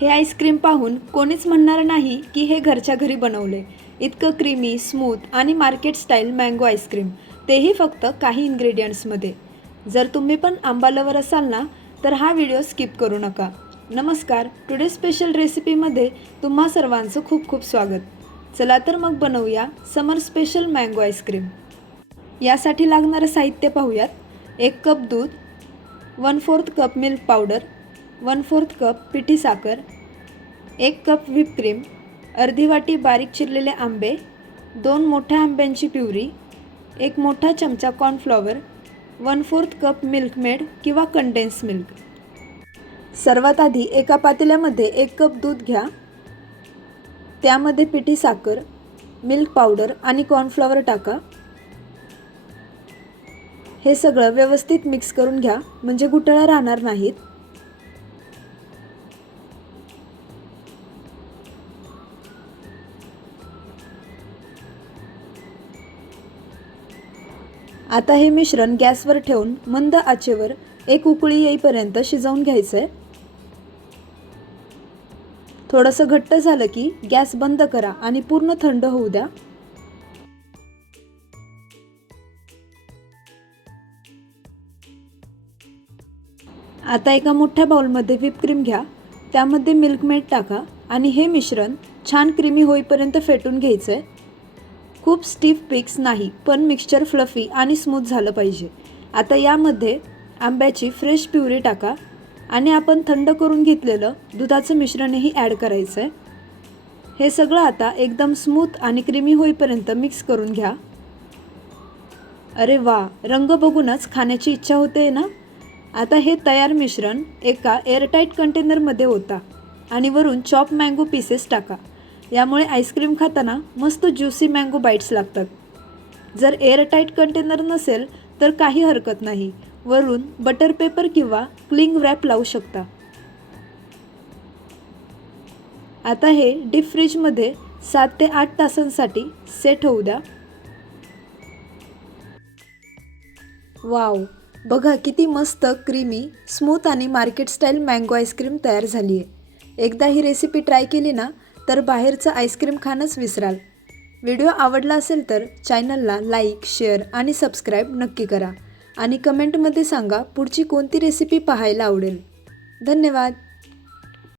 हे आईस्क्रीम पाहून कोणीच म्हणणार नाही की हे घरच्या घरी बनवले. इतकं क्रीमी, स्मूथ आणि मार्केट स्टाईल मँगो आईस्क्रीम, तेही फक्त काही इन्ग्रेडियंट्समध्ये. जर तुम्ही पण आंबा लवर असाल ना, तर हा व्हिडिओ स्किप करू नका. नमस्कार, टुडे स्पेशल रेसिपीमध्ये तुम्हा सर्वांचं खूप खूप स्वागत. चला तर मग बनवूया समर स्पेशल मँगो आईस्क्रीम. यासाठी लागणारं साहित्य पाहूयात. 1 कप दूध, 1/4 कप मिल्क पावडर, 1/4 कप पिठी साखर, 1 कप व्हिप क्रीम, अर्धी वाटी बारीक चिरलेले आंबे, 2 मोठ्या आंब्यांची प्युरी, 1 मोठा चमचा कॉर्नफ्लॉवर, 1/4 कप मिल्क मेड किंवा कंडेन्स मिल्क. सर्वात आधी एका पातेल्यामध्ये 1 कप दूध घ्या. त्यामध्ये पिठी साखर, मिल्क पावडर आणि कॉर्नफ्लॉवर टाका. हे सगळं व्यवस्थित मिक्स करून घ्या, म्हणजे गुठळ्या राहणार नाहीत. आता हे मिश्रण गॅसवर ठेवून मंद आचेवर 1 उकळी येईपर्यंत शिजवून घ्यायचं आहे. थोडंसं घट्ट झालं की गॅस बंद करा आणि पूर्ण थंड होऊ द्या. आता एका मोठ्या बाउलमध्ये व्हिप क्रीम घ्या. त्यामध्ये मिल्क मेड टाका आणि हे मिश्रण छान क्रीमी होईपर्यंत फेटून घ्यायचं आहे. खूप स्टिफ पिक्स नाही, पण मिक्सचर फ्लफी आणि स्मूथ झालं पाहिजे. आता यामध्ये आंब्याची फ्रेश प्युरी टाका आणि आपण थंड करून घेतलेलं दुधाचं मिश्रणही ॲड करायचं आहे. हे सगळं आता एकदम स्मूथ आणि क्रीमी होईपर्यंत मिक्स करून घ्या. अरे वा, रंग बघूनच खाण्याची इच्छा होते ना. आता हे तयार मिश्रण एका एअरटाईट कंटेनरमध्ये ओता आणि वरून चॉप मँगो पीसेस टाका. यामुळे आईस्क्रीम खाताना मस्त ज्युसी मँगो बाईट्स लागतात. जर एअरटाईट कंटेनर नसेल तर काही हरकत नाही, वरून बटर पेपर किंवा क्लिंग रॅप लावू शकता. आता हे डीप फ्रीजमध्ये 7 ते 8 तासांसाठी सेट होऊ द्या. वाव, बघा किती मस्त क्रीमी, स्मूथ आणि मार्केट स्टाईल मँगो आईस्क्रीम तयार झाली आहे. एकदा ही रेसिपी ट्राय केली ना, तर बाहेरचं आईस्क्रीम खाणंच विसराल. व्हिडिओ आवडला असेल तर चॅनलला लाईक, शेअर आणि सबस्क्राईब नक्की करा आणि कमेंटमध्ये सांगा पुढची कोणती रेसिपी पाहायला आवडेल. धन्यवाद.